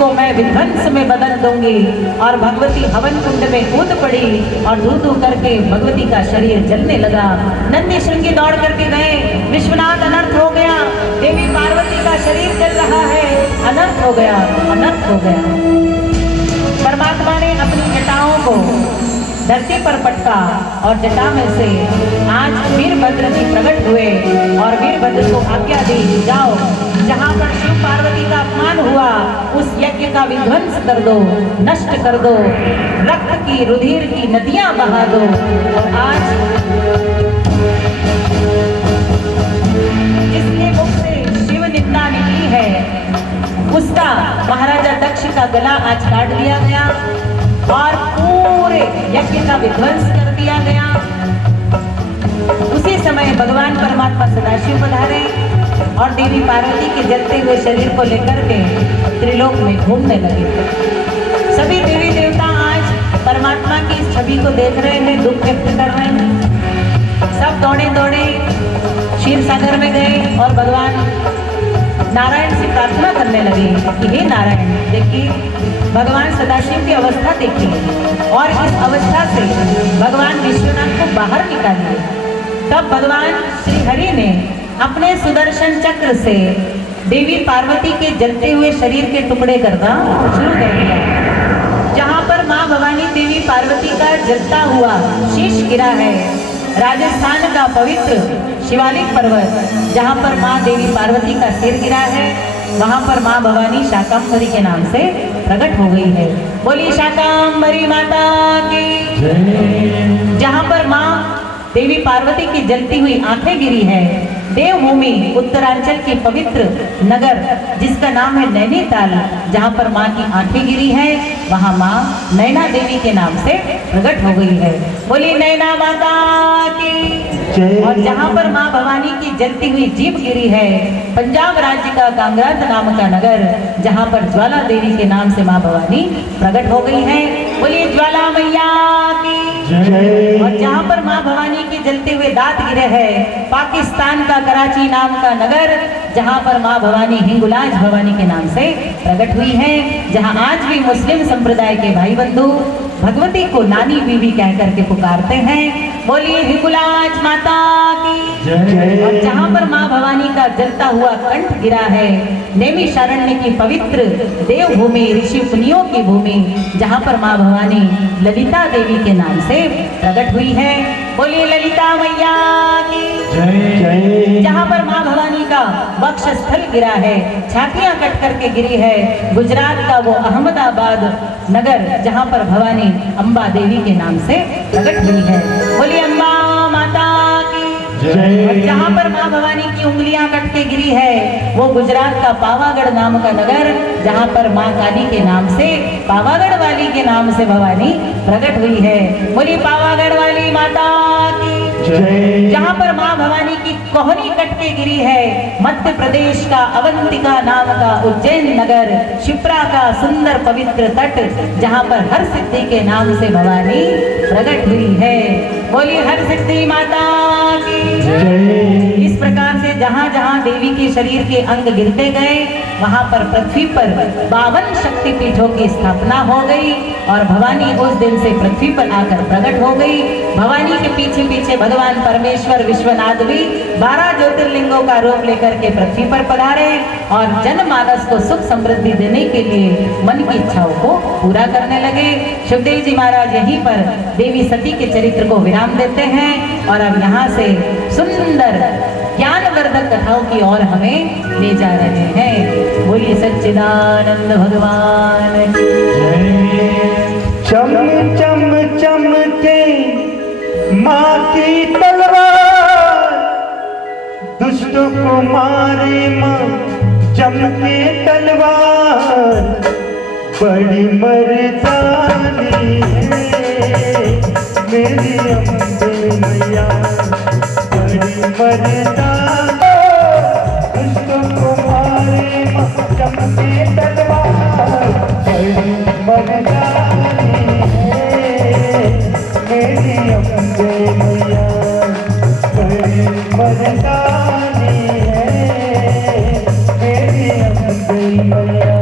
जिसको मैं विध्वंस में बदल दूंगी। और भगवती हवन कुंड में कूद पड़ी और धू धू करके भगवती का शरीर जलने लगा। नंदी श्रृंगी दौड़ करके गए, विश्वनाथ अनर्थ हो गया, देवी पार्वती का शरीर जल रहा है, अनर्थ हो गया, अनर्थ हो गया। परमात्मा ने अपनी जटाओं को धरती पर पटका और जटा में से आज वीरभद्र जी प्रकट हुए और वीरभद्र को आज्ञा दी, जाओ जहां पर शिव पार्वती का अपमान हुआ उस यज्ञ का विध्वंस कर दो, नष्ट कर दो, रक्त की रुधिर की नदियां बहा दो। और आज जिसके मुख से शिव निंदा निकली है उसका महाराजा दक्ष का गला आज काट दिया गया और पूरे यज्ञ का विध्वंस कर दिया गया। उसी समय भगवान परमात्मा सदाशिव पधारे और देवी पार्वती के जलते हुए शरीर को लेकर के त्रिलोक में घूमने लगे। सभी देवी देवता आज परमात्मा की इस छवि को देख रहे हैं, दुख व्यक्त कर रहे हैं। सब दौड़े दौड़े क्षीर सागर में गए और भगवान नारायण से प्रार्थना करने लगे कि हे नारायण, देखिए भगवान सदाशिव की अवस्था देखिए और इस अवस्था से भगवान विश्वनाथ को बाहर निकालिए। तब भगवान श्री हरि ने अपने सुदर्शन चक्र से देवी पार्वती के जलते हुए शरीर के टुकड़े करना शुरू कर दिया। जहाँ पर माँ भवानी देवी पार्वती का जलता हुआ शीश गिरा है, राजस्थान का पवित्र शिवालिक पर्वत जहाँ पर माँ देवी पार्वती का सिर गिरा है, वहाँ पर माँ भवानी शाकंभरी के नाम से प्रकट हो गई है। बोली शाकंभरी माता की। जहाँ पर माँ देवी पार्वती की जलती हुई आंखें गिरी है, देवभूमि उत्तरांचल की पवित्र नगर जिसका नाम है नैनीताल, जहाँ पर माँ की आंखें गिरी है, वहाँ माँ नैना देवी के नाम से प्रकट हो गई है। बोली नैना माता की। और जहाँ पर माँ भवानी की जलती हुई जीभ गिरी है, पंजाब राज्य का कांगरात नाम का नगर, जहाँ पर ज्वाला देवी के नाम से माँ भवानी प्रकट हो गई है। बोली ज्वाला मैया की। और जहाँ पर माँ भवानी के जलते हुए दांत गिरे हैं, पाकिस्तान का कराची नाम का नगर, जहाँ पर माँ भवानी हिंगुलाज भवानी के नाम से प्रकट हुई है, जहाँ आज भी मुस्लिम संप्रदाय के भाई बंधु भगवती को नानी बीवी कह करके पुकारते हैं। बोलिए हिंगुलाज माता की। और जहाँ पर माँ भवानी का जलता हुआ कंठ गिरा है, नैमिषारण्य की पवित्र देवभूमि ऋषि मुनियों की भूमि, जहाँ पर माँ भवानी ललिता देवी के नाम से प्रकट हुई है। बोलिए ललिता मैया की। जहाँ पर माँ भवानी का वक्षस्थल गिरा है, छातियां कट करके गिरी है, गुजरात का वो अहमदाबाद नगर, जहाँ पर भवानी अम्बा देवी के नाम से प्रकट हुई है। बोलिए अम्बा माता की। और जहाँ पर माँ भवानी की उंगलियां कट के गिरी है, वो गुजरात का पावागढ़ नाम का नगर, जहाँ पर माँ काली के नाम से पावागढ़ वाली के नाम से भवानी प्रकट हुई है। बोली पावागढ़ वाली माता की। जहाँ पर माँ भवानी की कोहनी कट के गिरी है, मध्य प्रदेश का अवंतिका नाम का उज्जैन नगर, शिप्रा का सुंदर पवित्र तट, जहाँ पर हर सिद्धि के नाम से भवानी प्रकट हुई है। बोली हर सिद्धि माता की। इस प्रकार से जहाँ जहाँ देवी के शरीर के अंग गिरते गए, वहाँ पर पृथ्वी पर 52 शक्तिपीठों की स्थापना हो गई और भवानी उस दिन से पृथ्वी पर आकर प्रकट हो गई। भवानी के पीछे पीछे भगवान परमेश्वर विश्वनाथ भी 12 ज्योतिर्लिंगों का रूप लेकर के पृथ्वी पर पधारे और जनमानस को सुख समृद्धि देने के लिए मन की इच्छाओं को पूरा करने लगे। शिवदेव जी महाराज यहीं पर देवी सती के चरित्र को विराम देते हैं और अब यहाँ से सुंदर ज्ञानवर्धक कथाओं की ओर हमें ले जा रहे हैं। बोलिए सच्चिदानंद भगवान की जय। चम चम चमके माँ की तलवार, दुष्टों को मारे माँ चमके तलवार, बड़ी मर्दानी है मेरी अम्बे मैया, बड़ी मर्दानी। दुष्टों को मारे माँ चमके तलवार, बड़ी मर्दानी है मेरी अम्बे मैया, बड़ी मर्दानी है मेरी अम्बे मैया।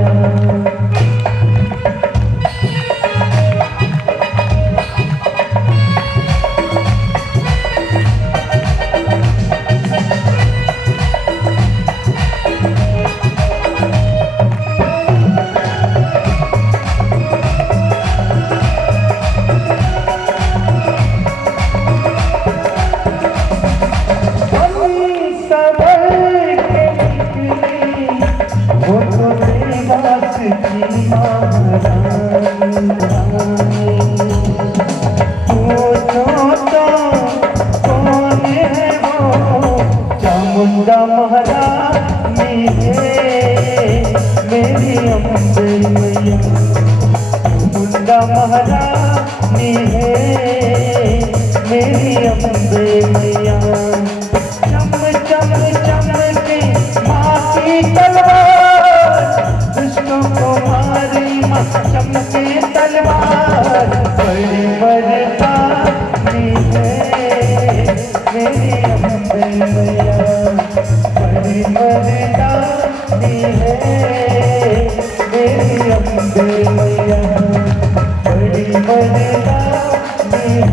है।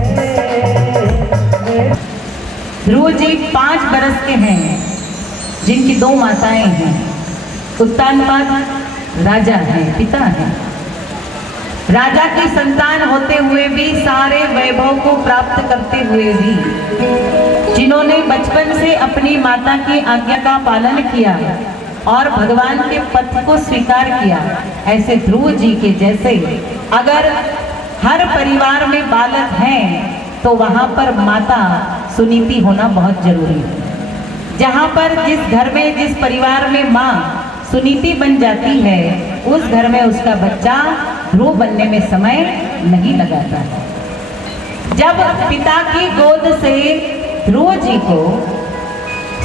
ध्रुव जी 5 बरस के हैं, जिनकी 2 माताएं हैं। उत्तानपाद राजा हैं, पिता हैं। राजा की संतान होते हुए भी, सारे वैभव को प्राप्त करते हुए भी, जिन्होंने बचपन से अपनी माता की आज्ञा का पालन किया और भगवान के पथ को स्वीकार किया, ऐसे ध्रुव जी के जैसे अगर हर परिवार में बालक हैं तो वहां पर माता सुनीति होना बहुत जरूरी है। जहां पर जिस घर में, जिस परिवार में माँ सुनीति बन जाती है, उस घर में उसका बच्चा ध्रुव बनने में समय नहीं लगाता है। जब पिता की गोद से ध्रुव जी को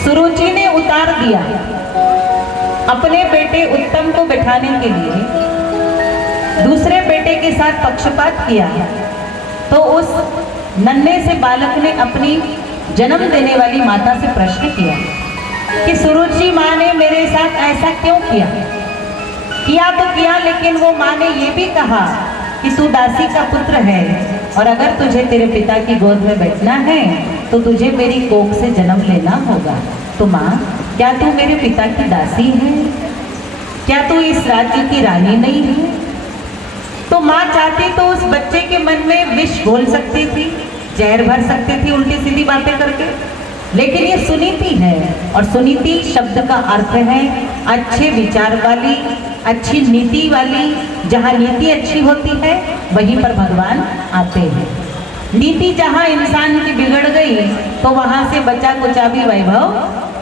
सुरुचि ने उतार दिया अपने बेटे उत्तम को बिठाने के लिए, दूसरे बेटे के साथ पक्षपात किया, तो उस नन्हे से बालक ने अपनी जन्म देने वाली माता से प्रश्न किया कि सुरुचि माँ ने मेरे साथ ऐसा क्यों किया? किया तो किया, लेकिन वो माँ ने ये भी कहा कि तू दासी का पुत्र है और अगर तुझे तेरे पिता की गोद में बैठना है तो तुझे मेरी कोख से जन्म लेना होगा। तो माँ, क्या तू मेरे पिता की दासी है? क्या तू इस राज्य की रानी नहीं है? तो माँ चाहती तो उस बच्चे के मन में विष घोल सकती थी, जहर भर सकती थी उल्टी सीधी बातें करके, लेकिन ये सुनीति है। और सुनीति शब्द का अर्थ है अच्छे विचार वाली, अच्छी नीति वाली। जहाँ नीति अच्छी होती है वहीं पर भगवान आते हैं। नीति जहाँ इंसान की बिगड़ गई तो वहां से बचा कुचा भी वैभव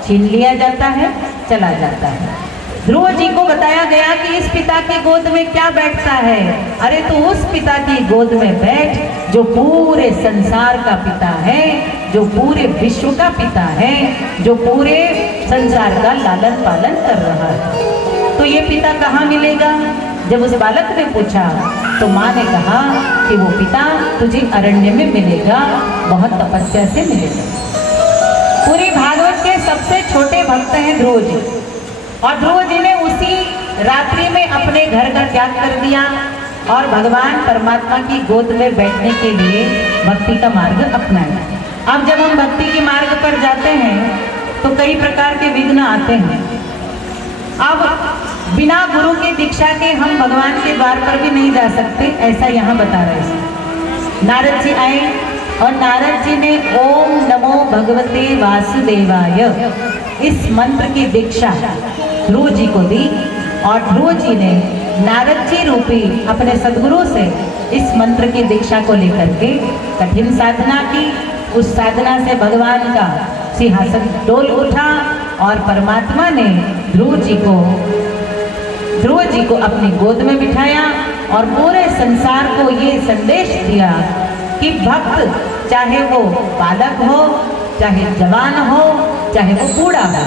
छीन लिया जाता है, चला जाता है। ध्रुव जी को बताया गया कि इस पिता की गोद में क्या बैठता है? अरे तो उस पिता की गोद में बैठ जो पूरे संसार का पिता है, जो पूरे विश्व का पिता है, जो पूरे संसार का लालन पालन कर रहा है। तो ये पिता कहाँ मिलेगा? जब उस बालक ने पूछा तो माँ ने कहा कि वो पिता तुझे अरण्य में मिलेगा, बहुत तपस्या से मिलेगा। पूरी भागवत के सबसे छोटे भक्त हैं ध्रुव जी, और ध्रुव जी ने उसी रात्रि में अपने घर का त्याग कर दिया और भगवान परमात्मा की गोद में बैठने के लिए भक्ति का मार्ग अपनाया। अब जब हम भक्ति के मार्ग पर जाते हैं तो कई प्रकार के विघ्न आते हैं। अब बिना गुरु की दीक्षा के हम भगवान के द्वार पर भी नहीं जा सकते, ऐसा यहाँ बता रहे हैं। नारद जी आए और नारद जी ने ओम नमो भगवते वासुदेवाय इस मंत्र की दीक्षा ध्रुव जी को दी, और ध्रुव जी ने नारद जी रूपी अपने सदगुरु से इस मंत्र की दीक्षा को लेकर के कठिन साधना की। उस साधना से भगवान का सिंहासन डोल उठा और परमात्मा ने ध्रुव जी को अपनी गोद में बिठाया और पूरे संसार को ये संदेश दिया कि भक्त चाहे वो बालक हो, चाहे जवान हो, चाहे वो बूढ़ा हो,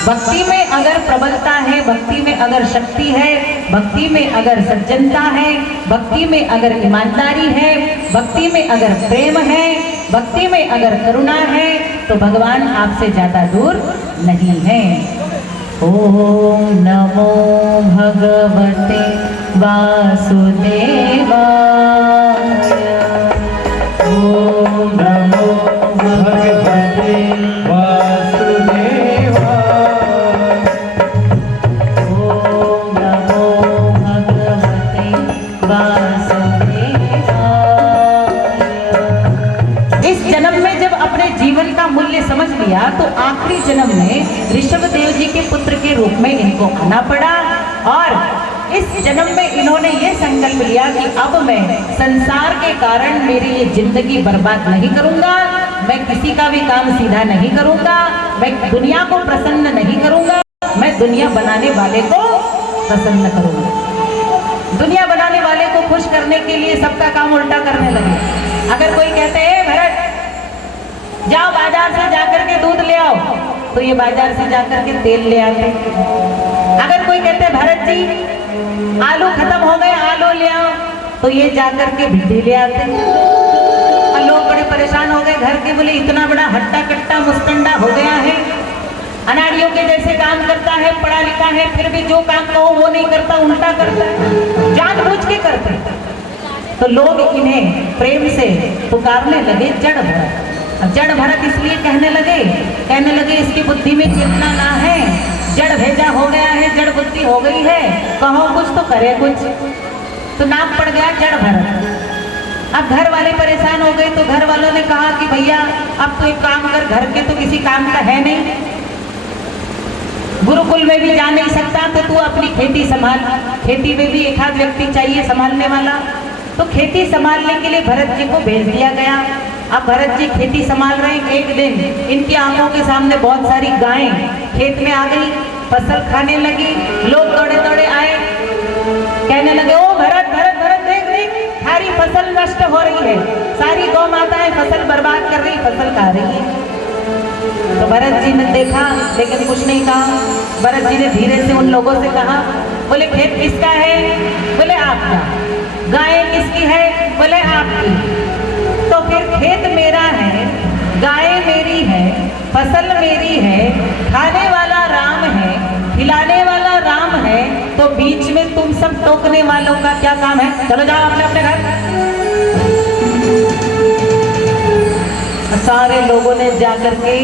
भक्ति में अगर प्रबलता है, भक्ति में अगर शक्ति है, भक्ति में अगर सज्जनता है, भक्ति में अगर ईमानदारी है, भक्ति में अगर प्रेम है, भक्ति में अगर करुणा है, तो भगवान आपसे ज्यादा दूर नहीं है। ओम नमो भगवते वासुदेवाय। ओम नमो भगवते वासुदेवाय। ओम नमो भगवते वासुदेवाय। इस जन्म में जब अपने जीवन का मूल्य समझ लिया तो आखिरी जन्म में ऋषभदेव जी के पुत्र के रूप में इनको आना पड़ा, और इस जन्म में इन्होंने ये संकल्प लिया कि अब मैं संसार के कारण मेरी ये जिंदगी बर्बाद नहीं करूंगा, मैं किसी का भी काम सीधा नहीं करूंगा, मैं दुनिया को प्रसन्न नहीं करूंगा, मैं दुनिया बनाने वाले को प्रसन्न करूंगा। दुनिया बनाने वाले को खुश करने के लिए सबका काम उल्टा करने लगे। अगर कोई कहते हैं भरत जाओ बाजार से जाकर के दूध ले आओ, तो ये बाजार से जाकर के तेल ले आते। अगर कोई कहते भरत जी आलू खत्म हो गए, आलू ले आओ, तो ये जाकर के भिंडी ले आते। और लोग बड़े परेशान हो गए घर के, बोले इतना बड़ा हट्टा कट्टा मुस्तंडा हो गया है, अनाड़ियों के जैसे काम करता है, पढ़ा लिखा है, फिर भी जो काम कहो वो नहीं करता, उल्टा करता है, जानबूझ के करते। तो लोग इन्हें प्रेम से पुकारने लगे जड़ भरत। अब जड़ भरत इसलिए कहने लगे इसकी बुद्धि में चेतना ना है, जड़ भेजा हो गया है, जड़ बुद्धि हो गई है, कहो कुछ तो करे कुछ, तो नाम पड़ गया जड़ भरत। अब घर वाले परेशान हो गए तो घर वालों ने कहा कि भैया अब तो एक काम कर, घर के तो किसी काम का है नहीं, गुरुकुल में भी जा नहीं सकता, तो तू अपनी खेती संभाल। खेती में भी एक आध व्यक्ति चाहिए संभालने वाला, तो खेती संभालने के लिए भरत जी को भेज दिया गया। अब भरत जी खेती संभाल रहे हैं। एक दिन इनकी आंखों के सामने बहुत सारी गायें खेत में आ गई, फसल खाने लगी। लोग दौड़े दौड़े आए, कहने लगे ओ भरत भरत भरत देख देख, सारी फसल नष्ट हो रही है, सारी गौ माताएं फसल बर्बाद कर रही, फसल खा रही है। तो भरत जी ने देखा लेकिन कुछ नहीं कहा। भरत जी ने धीरे से उन लोगों से कहा, बोले खेत किसका है? बोले आपका। गाय किसकी है? बोले आपकी। तो फिर खेत मेरा है, गाय मेरी है, फसल मेरी है, खाने वाला राम है, खिलाने वाला राम है, तो बीच में तुम सब टोकने वालों का क्या काम है? चलो जाओ अपने अपने घर। सारे लोगों ने जाकर के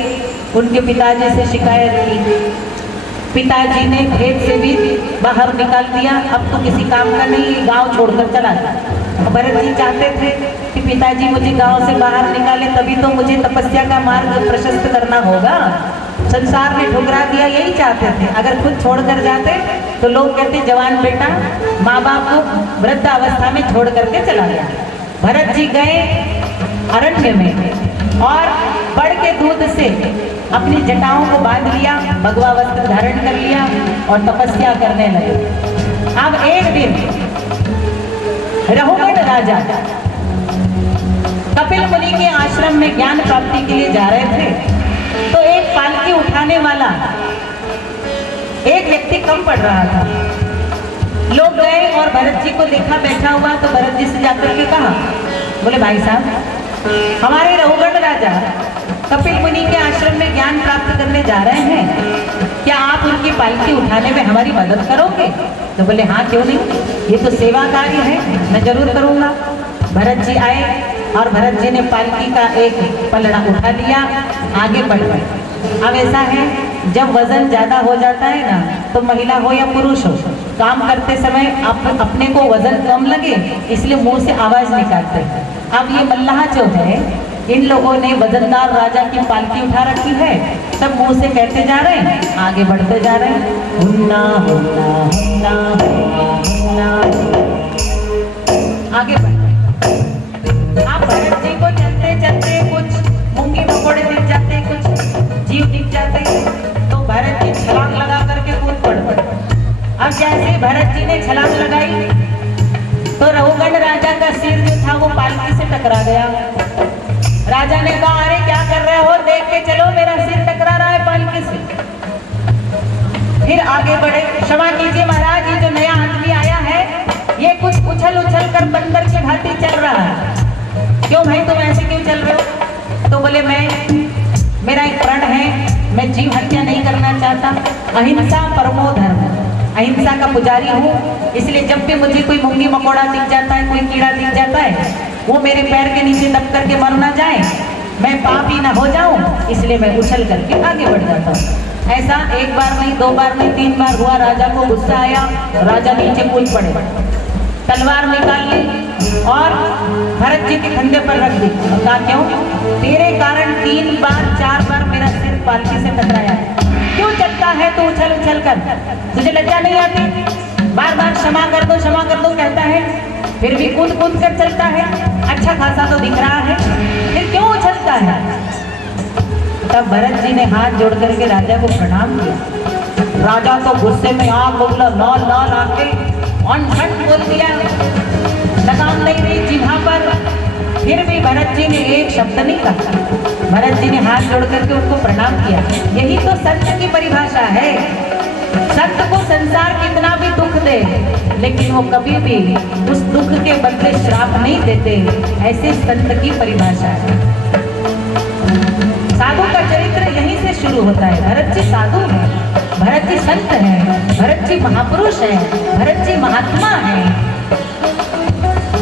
उनके पिताजी से शिकायत की। पिताजी ने खेत से भी बाहर निकाल दिया, अब तो किसी काम का नहीं, गांव छोड़कर चला गया। भरत जी चाहते थे कि पिताजी मुझे गांव से बाहर निकाले, तभी तो मुझे तपस्या का मार्ग प्रशस्त करना होगा। संसार ने ठुकरा दिया, यही चाहते थे। अगर खुद छोड़कर जाते तो लोग कहते जवान बेटा माँ बाप को वृद्ध अवस्था में छोड़ करके चला गया। भरत जी गए अरण्य में और बड़ के दूध से अपनी जटाओं को बांध लिया, भगवा वस्त्र धारण कर लिया और तपस्या करने लगे। अब एक दिन रहुगण राजा कपिल मुनि के आश्रम में ज्ञान प्राप्ति के लिए जा रहे थे, तो एक पालकी उठाने वाला एक व्यक्ति कम पड़ रहा था। लोग गए और भरत जी को देखा बैठा हुआ, तो भरत जी से जाकर के कहा, बोले भाई साहब हमारे रहुगण राजा कपिल मुनि के आश्रम में ज्ञान प्राप्त करने जा रहे हैं, क्या आप उनकी पालकी उठाने में हमारी मदद करोगे? तो बोले हाँ क्यों नहीं, ये तो सेवा कार्य है, मैं जरूर करूँगा। भरत जी आए और भरत जी ने पालकी का एक पलड़ा उठा लिया, आगे बढ़ गए। अब ऐसा है जब वजन ज्यादा हो जाता है ना, तो महिला हो या पुरुष हो, काम करते समय अपने को वजन कम लगे इसलिए मुंह से आवाज निकालते हैं। अब ये मल्लाह जो है, इन लोगों ने वजनदार राजा की पालकी उठा रखी है, सब मुंह से कहते जा रहे हैं, आगे बढ़ते जा रहे हैं। हुन्ना हुन्ना हुन्ना हुन्ना, आगे बढ़। आप भरत जी को चलते चलते कुछ मूंगी मकोड़े दिख जाते, कुछ जीव दिख जाते, तो भरत जी छलांग लगा करके कूद पड़ते। अब जैसे भरत जी ने छलांग लगाई तो रहुगण राजा का सिर जो था वो पालकी से टकरा गया। राजा ने कहा अरे क्या कर रहे हो, देख के चलो मेरा सिर टकरा रहा है पालकी से। फिर आगे बढ़े, क्षमा कीजिए महाराज, ये जो नया आदमी आया है ये कुछ उछल उछल कर बंदर की भांति चल रहा है। क्यों भाई तुम ऐसे क्यों चल रहे हो? तो बोले मेरा एक प्रण है, मैं जीव हत्या नहीं करना चाहता, अहिंसा परमो धर्म, अहिंसा का पुजारी हूँ, इसलिए जब भी मुझे कोई मूंगी मकोड़ा दिख जाता है, कोई कीड़ा दिख जाता है, वो मेरे पैर के नीचे दब करके मर ना जाए, मैं पापी ना हो जाऊं, इसलिए मैं उछल करके आगे बढ़ जाता हूँ। ऐसा एक बार नहीं, दो बार नहीं, 3 बार हुआ। राजा को गुस्सा आया, राजा नीचे कूद पड़े, तलवार निकाल ली और भरत जी के कंधे पर रख दी। कहा क्यों? तेरे कारण 3 बार 4 बार मेरा सिर पालकी से टकराया, क्यों चलता है तू उछल उछल कर? तुझे लज्जा नहीं आती? बार बार क्षमा कर दो कहता है, फिर भी कूद कूद कर चलता है, अच्छा खासा तो दिख रहा है, फिर क्यों उछलता है? तब भरत जी ने हाथ जोड़ करके राजा को प्रणाम किया। राजा तो गुस्से में आग बोला, लाल लाल आके अनठन बोल दिया, लगाम नहीं रही जिह्वा पर, फिर भी भरत जी ने एक शब्द नहीं कहा। भरत जी ने हाथ जोड़ करके उनको प्रणाम किया। यही तो संत की परिभाषा है। संत को संसार कितना भी दुख दे, लेकिन वो कभी भी उस दुख के बदले श्राप नहीं देते, ऐसे संत की परिभाषा है। साधु का चरित्र यहीं से शुरू होता है। भरत जी साधु है, भरत जी संत है, भरत जी महापुरुष है, भरत जी महात्मा है।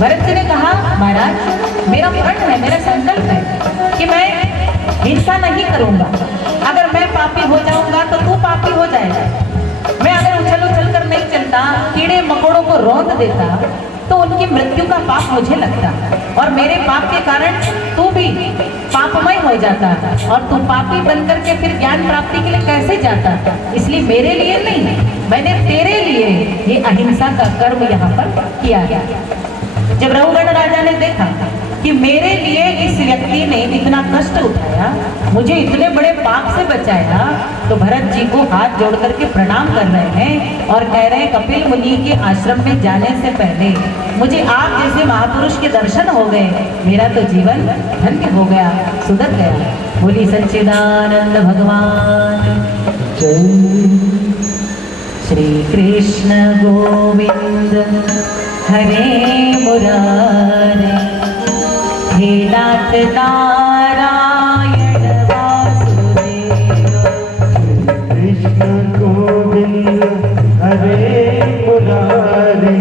भरत जी ने कहा महाराज मेरा प्रण है, मेरा संकल्प है कि मैं हिंसा नहीं करूंगा। अगर मैं पापी हो जाऊंगा तो तू पापी हो जाएगा। मैं अगर उछल उछल कर नहीं चलता, कीड़े मकोड़ों को रौंद देता तो उनकी मृत्यु का पाप मुझे लगता और मेरे पाप के कारण तू भी पापमय हो जाता और तू पापी बनकर के फिर ज्ञान प्राप्ति के लिए कैसे जाता। इसलिए मेरे लिए नहीं, मैंने तेरे लिए ये अहिंसा का कर्म यहाँ पर किया है। जब रघुगण राजा ने देखा कि मेरे लिए इस व्यक्ति ने इतना कष्ट उठाया, मुझे इतने बड़े पाप से बचाया, तो भरत जी को हाथ जोड़ करके प्रणाम कर रहे हैं और कह रहे हैं कपिल मुनि के आश्रम में जाने से पहले मुझे आप जैसे महापुरुष के दर्शन हो गए, मेरा तो जीवन धन्य हो गया, सुधर गया। बोली सच्चिदानंद भगवान श्री कृष्ण गोविंद हरे मुरारे हे नाथ नारायण वासुदेव। कृष्ण गोविंद हरे मुरारे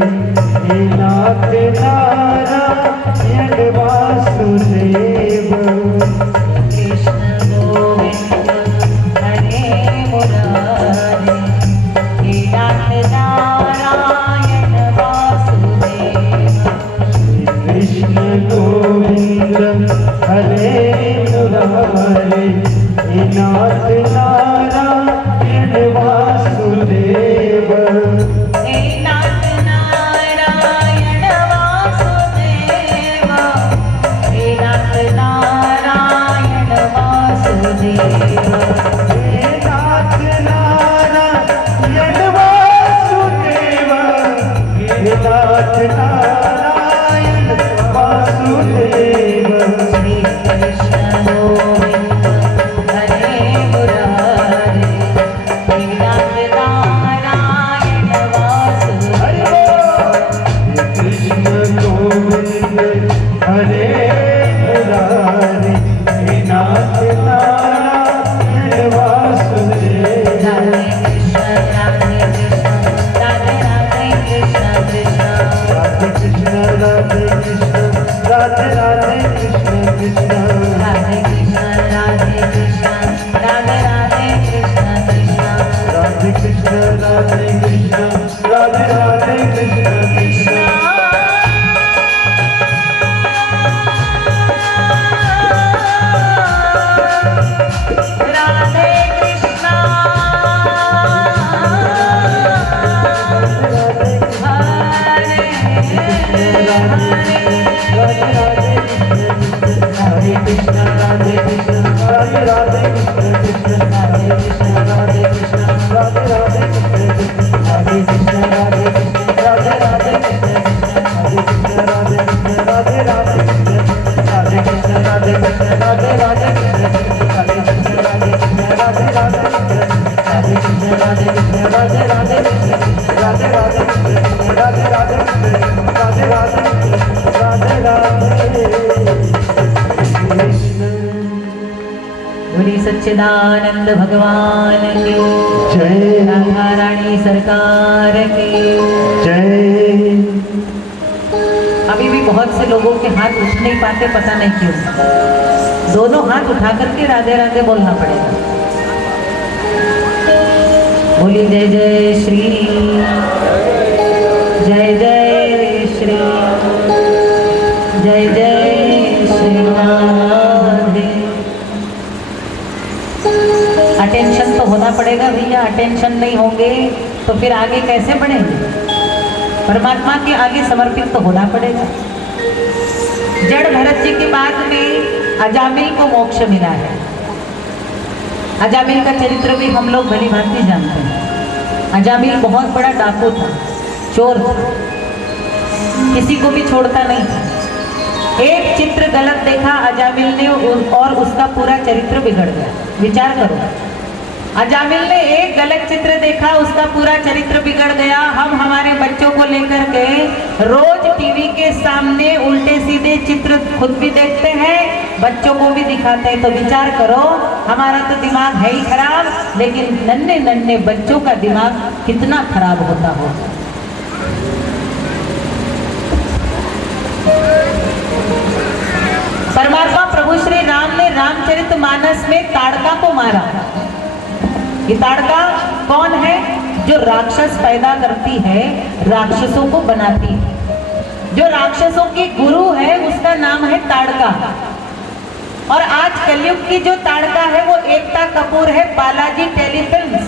हे नाथ नारायण वासुदेव। कृष्ण गोविंद हरे मुरारे हे नाथ नारायण वासुदेव। कृष्ण गोविंद हरे मुरारे हे नाथ नारायण वासुदेव। हे नाथ नारायण वासुदेव। हे नाथ नारायण वासुदेव। हे नाथ नारायण वासुदेव। हे नाथ नारायण वासुदेव। श्री कृष्ण गोविंद हरे मुरारे हे नाथ नारायण वासुदेव। कृष्ण गोविंद हरे मुरारे हे नाथ नारायण वासुदेव। राधे कृष्ण राधे कृष्ण राधे राधे कृष्ण कृष्ण। राधे कृष्ण राधे कृष्ण राधे राधे कृष्ण कृष्ण। राधे कृष्ण राधे कृष्ण राधे राधे कृष्ण कृष्ण। राधे कृष्ण राधे कृष्ण राधे राधे कृष्ण कृष्ण। राधे कृष्ण हरे हरे कृष्ण राधे कृष्ण राधे राधे कृष्ण कृष्ण। हरे कृष्ण राधे कृष्ण राधे राधे कृष्ण कृष्ण। हरे कृष्ण राधे कृष्ण राधे राधे कृष्ण कृष्ण। हरे कृष्ण राधे कृष्ण राधे राधे कृष्ण कृष्ण। हरे कृष्ण राधे कृष्ण राधे राधे कृष्ण कृष्ण। हरे कृष्ण राधे कृष्ण राधे राधे कृष्ण कृष्ण। हरे कृष्ण राधे कृष्ण राधे राधे कृष्ण कृष्ण। राधे राधे कृष्ण राधे राधे कृष्ण राधे राधे कृष्ण राधे राधे कृष्ण। बोली सच्चिदानंद भगवान की जय राधा रानी सरकार की जय। अभी भी बहुत से लोगों के हाथ उठ नहीं पाते, पता नहीं क्यों। दोनों हाथ उठा करके राधे राधे बोलना पड़ेगा। बोली जय जय श्री जय जय श्री जय जय श्री राधे। अटेंशन तो होना पड़ेगा भैया, अटेंशन नहीं होंगे तो फिर आगे कैसे बढ़ेंगे। परमात्मा के आगे समर्पित तो होना पड़ेगा। जड़ भरत जी के बाद में अजामिल को मोक्ष मिला है। अजामिल का चरित्र भी हम लोग भली भांति जानते हैं। अजामिल बहुत बड़ा डाकू था, चोर था, किसी को भी छोड़ता नहीं था। एक चित्र गलत देखा अजामिल ने और उसका पूरा चरित्र बिगड़ गया। विचार करो, अजामिल ने एक गलत चित्र देखा, उसका पूरा चरित्र बिगड़ गया। हम हमारे बच्चों को लेकर के रोज टीवी के सामने उल्टे सीधे चित्र खुद भी देखते हैं, बच्चों को भी दिखाते हैं। तो विचार करो, हमारा तो दिमाग है ही खराब, लेकिन नन्हे नन्हे बच्चों का दिमाग कितना खराब होता हो। परमात्मा प्रभु श्री राम ने रामचरितमानस में ताड़का को मारा। ये ताड़का कौन है? जो राक्षस पैदा करती है, राक्षसों को बनाती है, जो राक्षसों की गुरु है, उसका नाम है ताड़का। और आज कलयुग की जो ताड़का है वो एकता कपूर है, बालाजी टेलीफिल्म्स।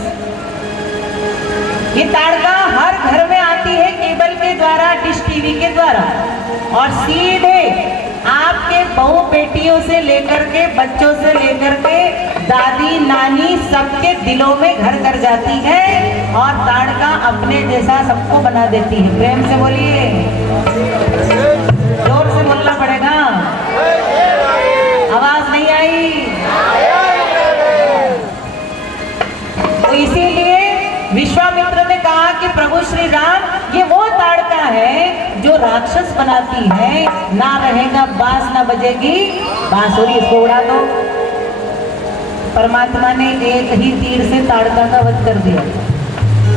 ये ताड़का हर घर में आती है केबल के द्वारा, डिश टीवी के द्वारा, और सीधे आपके बहू बेटियों से लेकर के, बच्चों से लेकर के, दादी नानी सबके दिलों में घर कर जाती है, और ताड़का अपने जैसा सबको बना देती है। प्रेम से बोलिए, जोर से बोलना पड़ेगा, आवाज नहीं आई। तो इसीलिए विश्वामित्र ने कहा कि प्रभु श्री राम, ये वो ताड़का है जो राक्षस बनाती है, ना रहेगा बांस ना बजेगी बांसुरी, इसको उड़ा दो। परमात्मा ने एक ही तीर से ताड़का का वध कर दिया।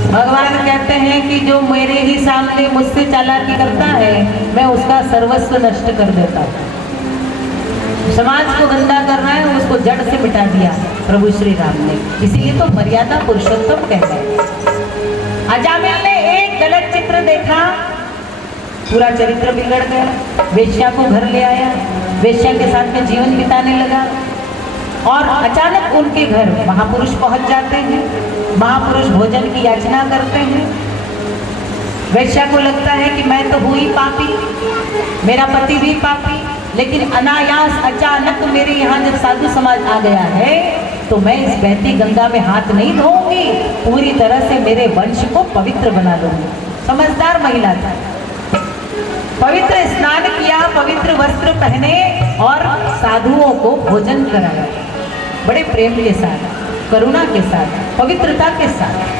भगवान कहते हैं कि जो मेरे ही सामने मुझसे चालाकी करता है, मैं उसका सर्वस्व नष्ट कर देता हूं। समाज को गंदा कर रहा है, उसको जड़ से मिटा दिया प्रभु श्री राम ने। इसीलिए तो मर्यादा पुरुषोत्तम कहते हैं। अजामिल ने एक गलत चित्र देखा, पूरा चरित्र बिगड़ गया। वेश्या को घर ले आया, वेश्या के साथ में जीवन बिताने लगा, और अचानक उनके घर महापुरुष पहुंच जाते हैं। महापुरुष भोजन की याचना करते हैं। वेश्या को लगता है कि मैं तो हुई पापी, मेरा पति भी पापी, लेकिन अनायास अचानक मेरे यहाँ जब साधु समाज आ गया है, तो मैं इस बहती गंगा में हाथ नहीं धोऊंगी, पूरी तरह से मेरे वंश को पवित्र बना दूंगी। समझदार महिला था, पवित्र स्नान किया, पवित्र वस्त्र पहने और साधुओं को भोजन कराया, बड़े प्रेम के साथ, करुणा के साथ, पवित्रता के साथ।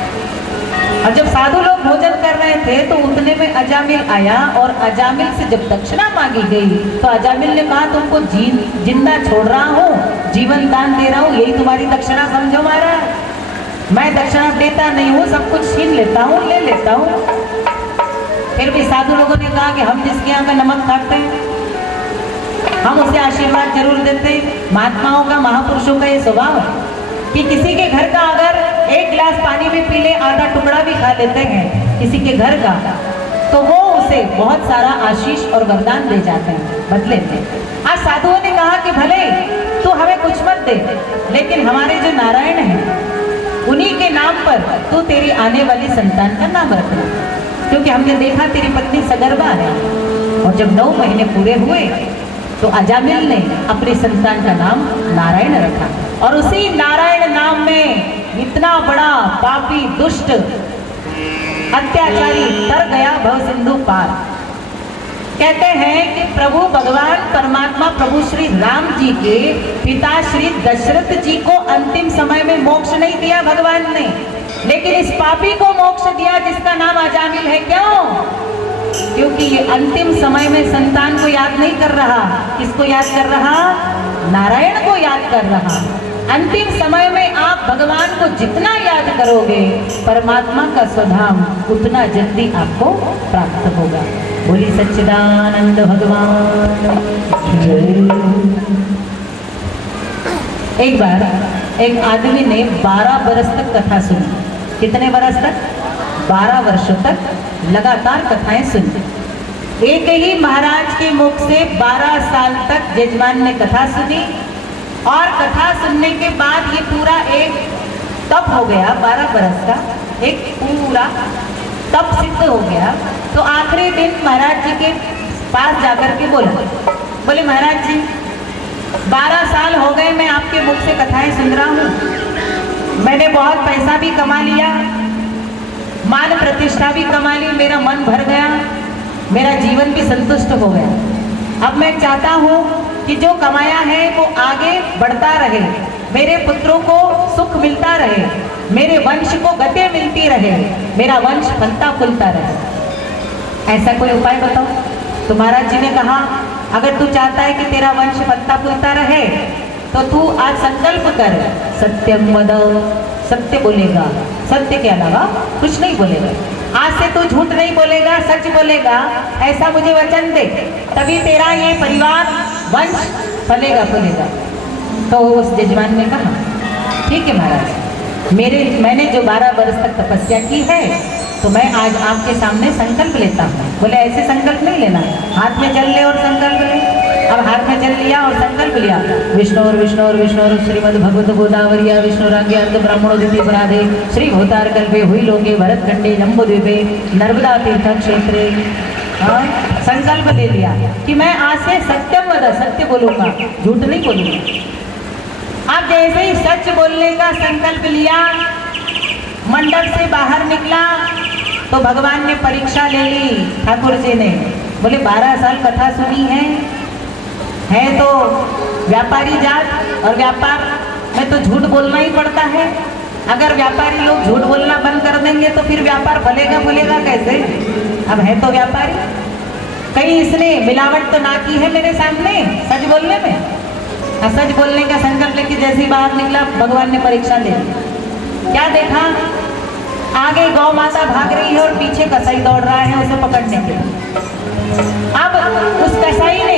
और जब साधु लोग भोजन कर रहे थे तो उतने में अजामिल आया, और अजामिल से जब दक्षिणा मांगी गई तो अजामिल ने कहा, तुमको जिंदा छोड़ रहा हूँ, जीवन दान दे रहा हूँ, यही तुम्हारी दक्षिणा समझो महाराज। मैं दक्षिणा देता नहीं हूँ, सब कुछ छीन लेता हूँ, ले लेता हूँ। फिर भी साधु लोगों ने कहा कि हम जिसके यहाँ का नमक खाते हैं, हम उसे आशीर्वाद जरूर देते हैं। महात्माओं का, महापुरुषों का ये स्वभाव है कि किसी के घर का अगर एक गिलास पानी में पी ले, आधा टुकड़ा भी खा लेते हैं किसी के घर का, तो वो उसे बहुत सारा आशीष और वरदान दे जाते हैं बदले में। आज साधुओं ने कहा कि भले तू हमें कुछ मत दे, लेकिन हमारे जो नारायण हैं उन्हीं के नाम पर तू तेरी आने वाली संतान का नाम रखना, क्योंकि हमने देखा तेरी पत्नी सगर्भा है। और जब 9 महीने पूरे हुए तो अजामिल ने अपनी संतान का नाम नारायण रखा, और उसी नारायण नाम में इतना बड़ा पापी दुष्ट अत्याचारी तर गया भव सिंधु पार। कहते हैं कि प्रभु भगवान परमात्मा प्रभु श्री राम जी के पिता श्री दशरथ जी को अंतिम समय में मोक्ष नहीं दिया भगवान ने, लेकिन इस पापी को मोक्ष दिया जिसका नाम अजामिल है। क्यों? क्योंकि ये अंतिम समय में संतान को याद नहीं कर रहा। किसको याद कर रहा? नारायण को याद कर रहा। अंतिम समय में आप भगवान को जितना याद करोगे, परमात्मा का स्वधाम उतना जल्दी आपको प्राप्त होगा। बोली सच्चिदानंद भगवान जय। एक बार एक आदमी ने 12 बरस तक कथा सुनी। कितने बरस तक? 12 वर्षों तक लगातार कथाएं सुनी। एक ही महाराज के मुख से 12 साल तक यजमान ने कथा सुनी, और कथा सुनने के बाद ये पूरा एक तप हो गया। 12 बरस का एक पूरा तप सिद्ध हो गया। तो आखिरी दिन महाराज जी के पास जाकर के बोले महाराज जी 12 साल हो गए मैं आपके मुख से कथाएं सुन रहा हूँ, मैंने बहुत पैसा भी कमा लिया, मान प्रतिष्ठा भी कमा ली, मेरा मन भर गया, मेरा जीवन भी संतुष्ट हो गया। अब मैं चाहता हूँ कि जो कमाया है वो आगे बढ़ता रहे, मेरे पुत्रों को सुख मिलता रहे, मेरे वंश को गति मिलती रहे, मेरा वंश फलता फूलता रहे। ऐसा कोई उपाय बताओ। तो महाराज जी ने कहा अगर तू चाहता है कि तेरा वंश फलता फूलता रहे तो तू आज संकल्प कर, सत्यम वद, सत्य बोलेगा, सत्य के अलावा कुछ नहीं बोलेगा। आज से तू झूठ नहीं बोलेगा, सच बोलेगा, ऐसा मुझे वचन दे, तभी तेरा ये परिवार वंश फलेगा फूलेगा। तो उस यजमान ने कहा ठीक है महाराज, मैंने जो 12 वर्ष तक तपस्या की है तो मैं आज आपके सामने संकल्प लेता हूँ। बोले ऐसे संकल्प नहीं लेना, हाथ में जल ले और संकल्प ले। अब हाथ में जल लिया और संकल्प लिया, विष्णु और विष्णु और विष्णु और श्रीमद भगवत गोदावरिया विष्णु राज्ञार्थ ब्राह्मणोदिति पराधे श्री भूतार कल्पे हुई लोके भरत खंडे जम्बू द्वीपे नर्मदा तीर्थ क्षेत्रे। संकल्प ले लिया कि मैं आज से सत्यम वद, सत्य बोलूंगा, झूठ नहीं बोलूंगा। अब जैसे ही सच बोलने का संकल्प लिया, मंडप से बाहर निकला तो भगवान ने परीक्षा ले ली ठाकुर जी ने। बोले 12 साल कथा सुनी है तो व्यापारी जात और व्यापार में तो झूठ बोलना ही पड़ता है। अगर व्यापारी लोग झूठ बोलना बंद कर देंगे तो फिर व्यापार फलेगा कैसे? अब है तो व्यापारी, कहीं इसने मिलावट तो ना की है मेरे सामने सच बोलने में। सच बोलने का संकल्प लेके जैसे ही बाहर निकला, भगवान ने परीक्षा ले ली। क्या देखा? आगे गौ माता भाग रही है और पीछे कसाई दौड़ रहा है उसे पकड़ने के लिए। अब उस कसाई ने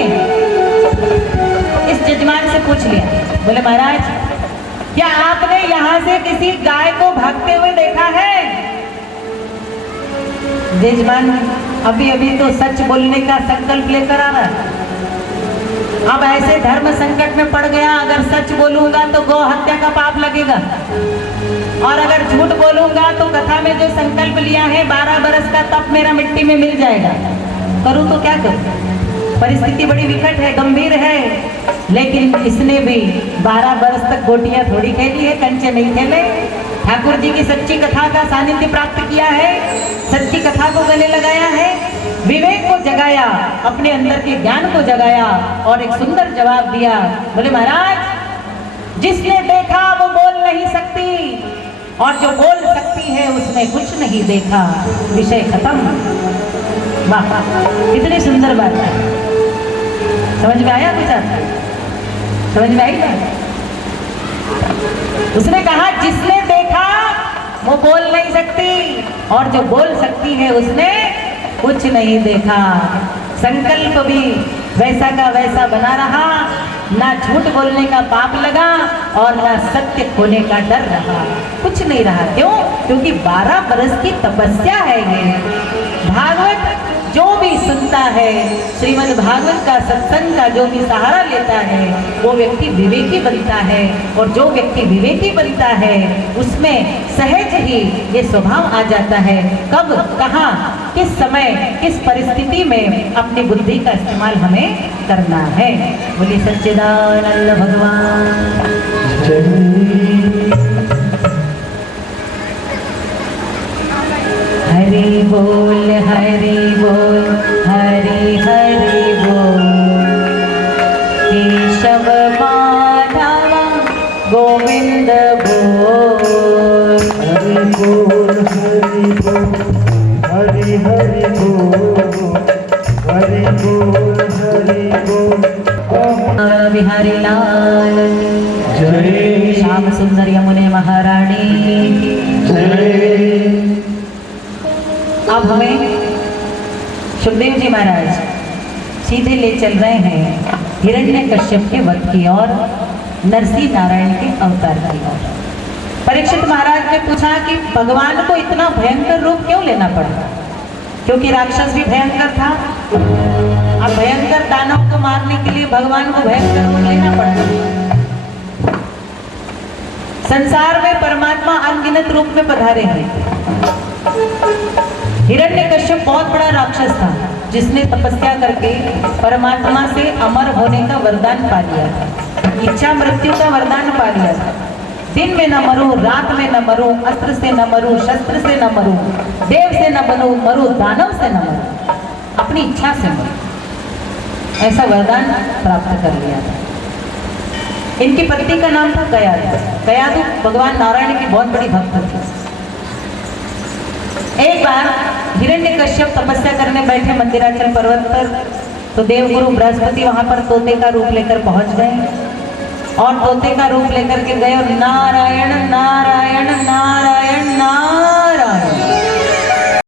इस यजमान से पूछ लिया, बोले महाराज क्या आपने यहाँ से किसी गाय को भागते हुए देखा है? यजमान अभी अभी तो सच बोलने का संकल्प लेकर आ रहा है। अब ऐसे धर्म संकट में पड़ गया, अगर सच बोलूंगा तो गौ हत्या का पाप लगेगा, और अगर झूठ बोलूंगा तो कथा में जो संकल्प लिया है 12 बरस का तप मेरा मिट्टी में मिल जाएगा। करूं तो क्या करूं? परिस्थिति बड़ी विकट है, गंभीर है। लेकिन इसने भी 12 बरस तक गोटियां थोड़ी खेली है, कंचे नहीं खेले। ठाकुर जी की सच्ची कथा का सानिध्य प्राप्त किया है, सच्ची कथा को गले लगाया है, विवेक को जगाया, अपने अंदर के ज्ञान को जगाया और एक सुंदर जवाब दिया। बोले महाराज जिसने देखा वो बोल नहीं सकती, और जो बोल सकती है उसने कुछ नहीं देखा। विषय खत्म। वाह, कितनी सुंदर बात है। समझ में आया विचार? समझ में आई ना? उसने कहा जिसने देखा वो बोल नहीं सकती, और जो बोल सकती है उसने कुछ नहीं देखा। संकल्प भी वैसा का वैसा बना रहा, ना झूठ बोलने का पाप लगा और ना सत्य खोने का डर रहा, कुछ नहीं रहा। क्यों? क्योंकि 12 बरस की तपस्या है ये। भागवत जो भी सुनता है, श्रीमद् भागवत का सत्संग का जो भी सहारा लेता है, वो व्यक्ति विवेकी बनता है, और जो व्यक्ति विवेकी बनता है उसमें सहज ही ये स्वभाव आ जाता है कब, कहाँ, किस समय, किस परिस्थिति में अपनी बुद्धि का इस्तेमाल हमें करना है। बोलिए सच्चिदानंद भगवान। हरि बोल हरि बोल, हरि हरि बोल, केशव माधव गोविंद बोल। हरि बोल हरि बोल, हरि हरि बोल, हरि बोल हरि बोल। बिहारी लाल जय, श्याम सुंदर यमुने महारानी जय। अब हमें सुखदेव जी महाराज सीधे ले चल रहे हैं हिरण्यकश्यप के वध की और नरसिंह नारायण के अवतार की ओर। परीक्षित महाराज ने पूछा कि भगवान को इतना भयंकर रूप क्यों लेना पड़ा? क्योंकि राक्षस भी भयंकर था। अब भयंकर दानव को मारने के लिए भगवान को भयंकर रूप लेना पड़ता। संसार में परमात्मा अनगिनत रूप में पधारे हैं। हिरण्यकश्यप बहुत बड़ा राक्षस था, जिसने तपस्या करके परमात्मा से अमर होने का वरदान पा लिया था, इच्छा मृत्यु का वरदान पा लिया था। दिन में न मरूं, रात में न मरूं, अस्त्र से न मरूं, शस्त्र से न मरूं, देव से न बनूं, मरूं दानव से न मरूं, अपनी इच्छा से मरूं, ऐसा वरदान प्राप्त कर लिया था। इनकी पत्नी का नाम था गयाधु। गयाधु भगवान नारायण की बहुत बड़ी भक्त थी। एक बार हिरण्यकश्यप तपस्या करने बैठे मंदिराचल पर्वत पर, तो देवगुरु बृहस्पति वहां पर तोते का रूप लेकर पहुंच गए, और तोते का रूप लेकर के गए और नारायण नारायण नारायण